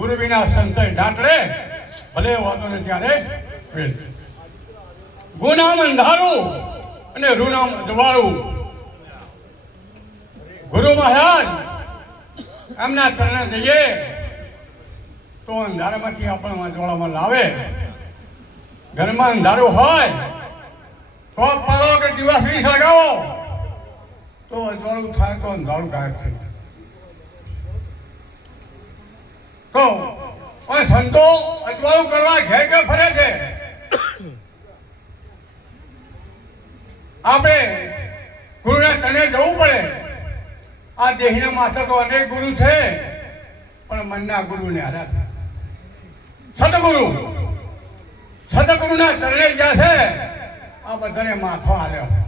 ગુરુ વિના સંતય ઢાંકડે ભલે વાતો ને ત્યારે વેલ. ગુનામ અંધારું અને રૂનામ અજવાળું ગુરુ મહારાજ એમના ચરણે જઈએ તો અંધારામાંથી આપણને અજવાળામાં લાવે. ઘરમાં અંધારું હોય, તો પાડો કે દિવસ વીસ લગાવો તો અજવાળું થાય તો અંધારું ગાયબ થઈ જાય. તો ઓય સંતો અટવાયું કરવા ઘેર ઘેર ફરે છે. આપણે ગુરુના તને જવું પડે. આ દેહના માથે તો અનેક ગુરુ છે, પણ મનના ગુરુને હારા સદગુરુ, સદગુરુના તરણે જ્યાં છે, આ બધાને માથો આલ્યો છે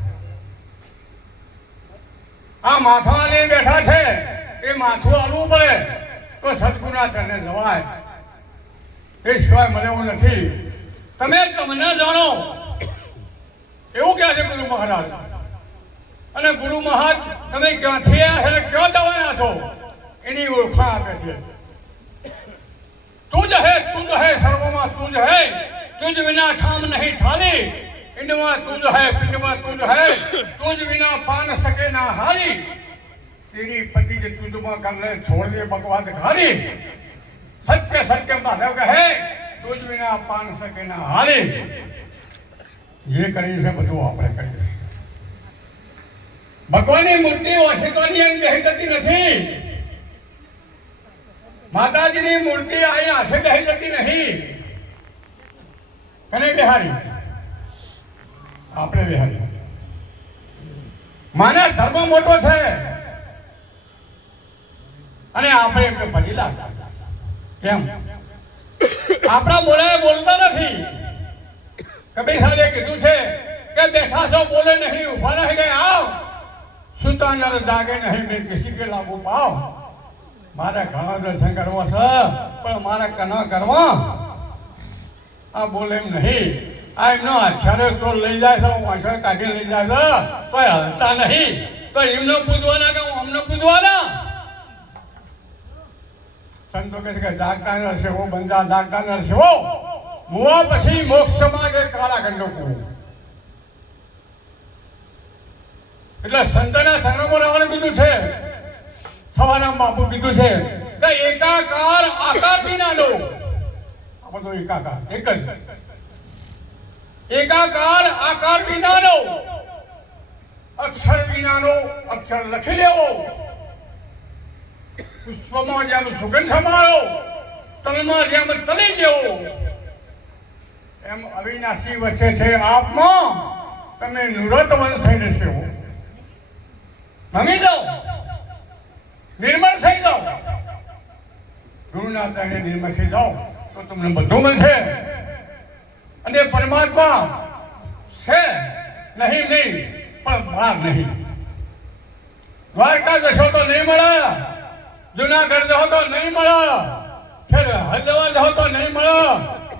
આ માથો આલી બેઠા છે, એ માથું આલવું પડે. તો સદગુરુના ચરણે જવાય એ સિવાય મને એવું નથી. તમે મને જાણો. એવું કહે છે ગુરુ મહારાજ. અને ગુરુ મહારાજ, તમે ક્યાંથી આવ્યા છે ક્યાં જવાના છો? એની ઓળખા આપે છે. તું જ હે, તું જ હે, સર્વમાં તું જ હે. તુજ વિના ઠામ નહીં ઠાલી. પિંડમાં તું જ હે, પિંડમાં તું જ હે. તુજ વિના પાન સકે ના હારી તેરી પતિ જે તુજમાં કર લે છોડ દે બકવાદ ખારી સત્ય સત્ય માધવ કહે તુજ વિના પાન સકે ના હારી જે કરીએ છે બધું આપણે કરીએ છીએ ભગવાનની મૂર્તિ ઓછીતોની એમ બેહી જતી નથી માતાજીની મૂર્તિ અહીં હાથે બેહી જતી નહીં કને બિહારી આપણે બિહારી માને ધર્મ મોટો છે અને આપણે એમને ફજીલા કેમ? આપણા બોલાય બોલતા નથી. કબીર સાહેબે કીધું છે કે બેઠા છો બોલે નહીં ઊભા નહીં ગયા આવ. સુતા નર જાગે નહીં, મેં કિસી કે લાગુ પાવ. મારે ઘણા દર્શન કરવા છે, પણ મારે કનો કરવા? આ બોલે એમ નહીં. આ એમનો અક્ષરે તો લઈ જાય છે, હું અક્ષર કાઢી લઈ જાય છે એ હલતા નહીં. તો એમને પૂજવાના કે અમને પૂજવાના? સંતો કહે કે જાગતા ન સેવો બંધા જાગતા ન સેવો મુવા પછી મોક્ષ માગે કાળા ગંડકો એટલે સંતના શરણમાં રહેવાનું કીધું છે સવાના બાપુ કીધું છે કે એકાકાર આકાર વિનાનો આ બધો એકાકાર, એક જ. એકાકાર આકાર વિનાનો અક્ષર વિનાનો અક્ષર લખી લેવો. પુષ્પમાં જેમ સુગંધ મારો તલમાં જેમ તલી ગયો એમ અવિનાશી વચ્ચે છે આપમાં તમે નુરતવન થઈને સેવો. નમી જાઓ નિર્મળ થઈ જાઓ ગુરુના તને નિર્મળ થઈ જાઓ, તો તમને બધું મળશે. અને પરમાત્મા છે, નહીં નહીં, પણ બહાર નહીં. દ્વારકા જશો તો નહીં મળે. જુનાગઢ જાઓ તો નહીં મળે. ફેર હૈદરાબાદ જશો તો નહીં મળે.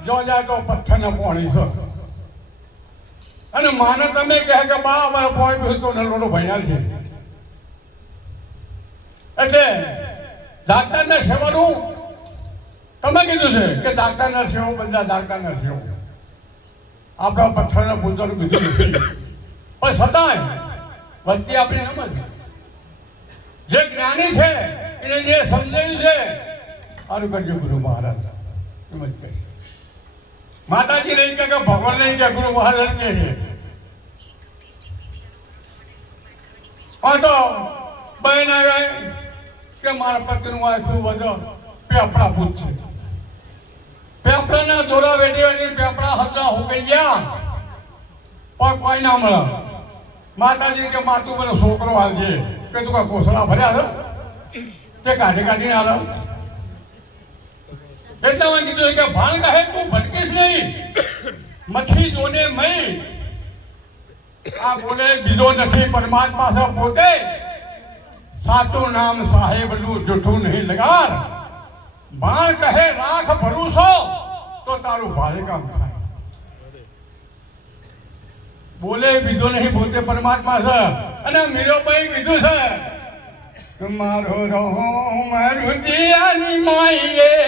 જો જાય તો પથ્થરના પોણી છો. અને માને તમે કહે કે બા અમારે પોઈ બી તો નલોડો ભણ્યા છે. એટલે ડાક્ટરને સેવાનું. તમે કીધું છે કે ડાક્ટરને સેવો બધા ડાક્ટરને સેવો. આપણા પથ્થરને પૂજવાનું કીધું પણ છતાંય વચ્ચે આપણી સમજ જે જ્ઞાની છે એને જે સમજાયું છે. સારું કરજો ગુરુ મહારાજ. એમ જ કહે માતાજી નહીં કે ભગવાન નહીં કે ગુરુ મહારાજ કે છે. તો બહેન આવે કે મારા પતિનું આખું બધો પેપડા ભૂત છે. પેપડાના દોરા વેઠી વેઠી પેપડા હતા હું ગઈ ગયા. પણ કોઈ ના મળે. માતાજી કે માતું મને છોકરો આવજે. કે તું કા કોસળા ભર્યા છે? તે કાઢી કાઢીને આલો. એટલે મેં કીધું કે ભાણ કહે, તું ભટકીશ નહીં. મચ્છી જોને મય. આ બોલે, બીજો નથી, પરમાત્મા છે પોતે. સાચું નામ સાહેબનું જૂઠું નહીં લગાર બાણ કહે, રાખ ભરૂસો, તો તારું ભારે કામ થાય. બોલે, બીજો નહીં, પોતે પરમાત્મા છે. અને મીરોબાઈ કીધું છે. તમારો રહો મારું દિયાની માઈએ.